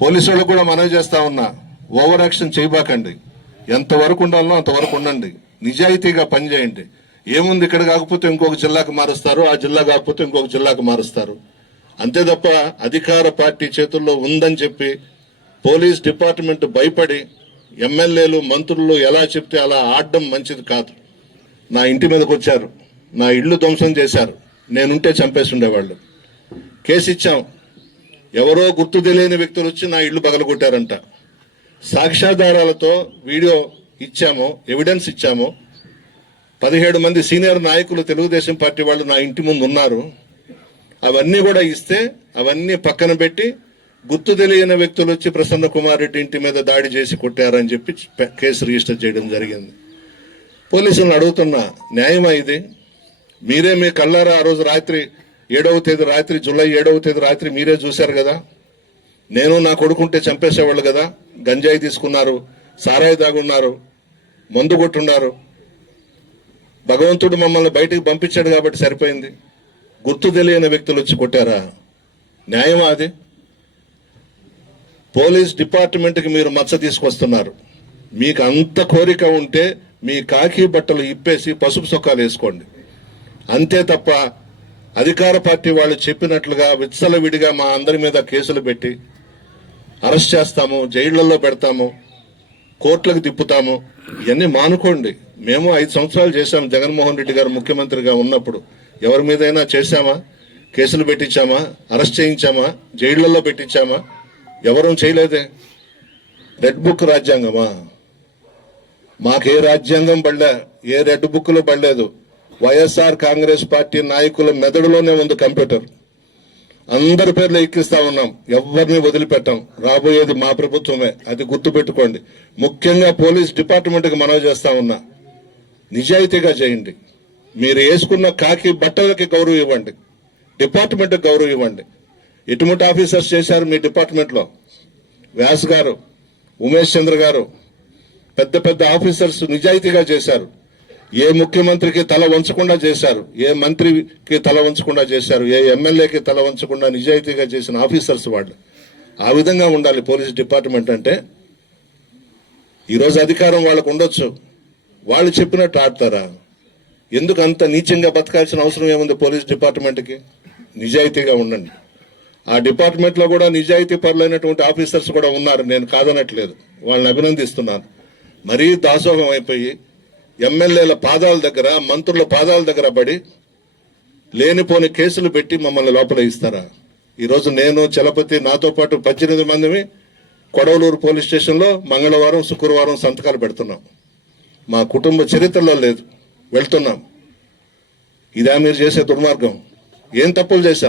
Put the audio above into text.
Police వాళ్ళకు కూడా మనవి చేస్తా ఉన్నా, ఓవర్ యాక్షన్ చేయబాకండి. ఎంతవరకు ఉండాలో అంతవరకు ఉండండి, నిజాయితీగా పనిచేయండి. ఏముంది, ఇక్కడ కాకపోతే ఇంకొక జిల్లాకు మారుస్తారు, ఆ జిల్లా కాకపోతే ఇంకొక జిల్లాకు మారుస్తారు, అంతే తప్ప అధికార పార్టీ చేతుల్లో ఉందని చెప్పి పోలీస్ డిపార్ట్మెంట్ భయపడి ఎమ్మెల్యేలు మంత్రులు ఎలా చెప్తే అలా ఆడడం మంచిది కాదు. నా ఇంటి మీదకి వచ్చారు, నా ఇల్లు ధ్వంసం చేశారు, నేనుంటే చంపేసి ఉండేవాళ్ళు. కేసు ఇచ్చాం, ఎవరో గుర్తు తెలియని వ్యక్తులు వచ్చి నా ఇల్లు పగలగొట్టారంట. సాక్ష్యాధారాలతో వీడియో ఇచ్చాము, ఎవిడెన్స్ ఇచ్చాము. 17 మంది సీనియర్ నాయకులు తెలుగుదేశం పార్టీ వాళ్ళు నా ఇంటి ముందు ఉన్నారు. అవన్నీ కూడా ఇస్తే అవన్నీ పక్కన పెట్టి గుర్తు తెలియని వ్యక్తులు వచ్చి ప్రసన్న కుమార్ రెడ్డి ఇంటి మీద దాడి చేసి కొట్టారని చెప్పి కేసు రిజిస్టర్ చేయడం జరిగింది. పోలీసులను అడుగుతున్నా, న్యాయమా ఇది? మీరే మీ కళ్ళారా ఆ రోజు రాత్రి 7వ తేదీ రాత్రి, జూలై 7వ తేదీ రాత్రి మీరే చూశారు కదా. నేను నా కొడుకుంటే చంపేసేవాళ్ళు కదా. గంజాయి తీసుకున్నారు, సారాయి దాగున్నారు, మందు కొట్టున్నారు. భగవంతుడు మమ్మల్ని బయటికి పంపించాడు కాబట్టి సరిపోయింది. గుర్తు తెలియని వ్యక్తులు వచ్చి కొట్టారా? న్యాయమా అది? పోలీస్ డిపార్ట్మెంట్కి మీరు మచ్చ తీసుకొస్తున్నారు. మీకు అంత కోరిక ఉంటే మీ కాకి బట్టలు ఇప్పేసి పసుపు సొక్కాలు వేసుకోండి, అంతే తప్ప అధికార పార్టీ వాళ్ళు చెప్పినట్లుగా విచ్చలవిడిగా మా అందరి మీద కేసులు పెట్టి అరెస్ట్ చేస్తాము, జైళ్లలో పెడతాము, కోర్టులకు తిప్పుతాము, ఇవన్నీ మానుకోండి. మేము 5 సంవత్సరాలు చేశాము. జగన్మోహన్ రెడ్డి గారు ముఖ్యమంత్రిగా ఉన్నప్పుడు ఎవరి మీదైనా చేశామా? కేసులు పెట్టించామా? అరెస్ట్ చేయించామా? జైళ్లలో పెట్టించామా? ఎవరూ చేయలేదే. రెడ్ బుక్ రాజ్యాంగమా? మాకే రాజ్యాంగం పడలే, ఏ రెడ్ బుక్లు పడలేదు. వైఎస్ఆర్ కాంగ్రెస్ పార్టీ నాయకుల మెదడులోనే ఉంది కంప్యూటర్. అందరి పేర్లు ఎక్కిస్తా ఉన్నాం, ఎవరిని వదిలిపెట్టాం. రాబోయేది మా ప్రభుత్వమే, అది గుర్తుపెట్టుకోండి. ముఖ్యంగా పోలీస్ డిపార్ట్మెంట్కి మనవి చేస్తా ఉన్నా, నిజాయితీగా చేయండి. మీరు వేసుకున్న కాకి బట్టలకి గౌరవం ఇవ్వండి, డిపార్ట్మెంట్కి గౌరవం ఇవ్వండి. ఎటువంటి ఆఫీసర్స్ చేశారు మీ డిపార్ట్మెంట్లో? వ్యాస్ గారు, ఉమేష్ చంద్ర గారు, పెద్ద పెద్ద ఆఫీసర్స్ నిజాయితీగా చేశారు. ఏ ముఖ్యమంత్రికి తల వంచకుండా చేశారు, ఏ మంత్రికి తల వంచకుండా చేశారు, ఏ ఎమ్మెల్యేకి తల వంచకుండా నిజాయితీగా చేసిన ఆఫీసర్స్ వాళ్ళు. ఆ విధంగా ఉండాలి పోలీస్ డిపార్ట్మెంట్ అంటే. ఈరోజు అధికారం వాళ్ళకు ఉండొచ్చు, వాళ్ళు చెప్పినట్టు ఆడతారా? ఎందుకు అంత నీచంగా బతకాల్సిన అవసరం ఏముంది పోలీస్ డిపార్ట్మెంట్కి? నిజాయితీగా ఉండండి. ఆ డిపార్ట్మెంట్లో కూడా నిజాయితీ పరులైనటువంటి ఆఫీసర్స్ కూడా ఉన్నారు, నేను కాదనట్లేదు, వాళ్ళని అభినందిస్తున్నాను. మరీ దాసోహం అయిపోయి ఎమ్మెల్యేల పాదాల దగ్గర, మంత్రుల పాదాల దగ్గర పడి లేనిపోని కేసులు పెట్టి మమ్మల్ని లోపల ఇస్తారా? ఈరోజు నేను, చలపతి, నాతో పాటు 18 మందిని కొడవలూరు పోలీస్ స్టేషన్లో మంగళవారం, శుక్రవారం సంతకాలు పెడుతున్నాం. మా కుటుంబ చరిత్రలో లేదు, వెళ్తున్నాం. ఇదా మీరు చేసే దుర్మార్గం? ఏం తప్పులు చేశాం?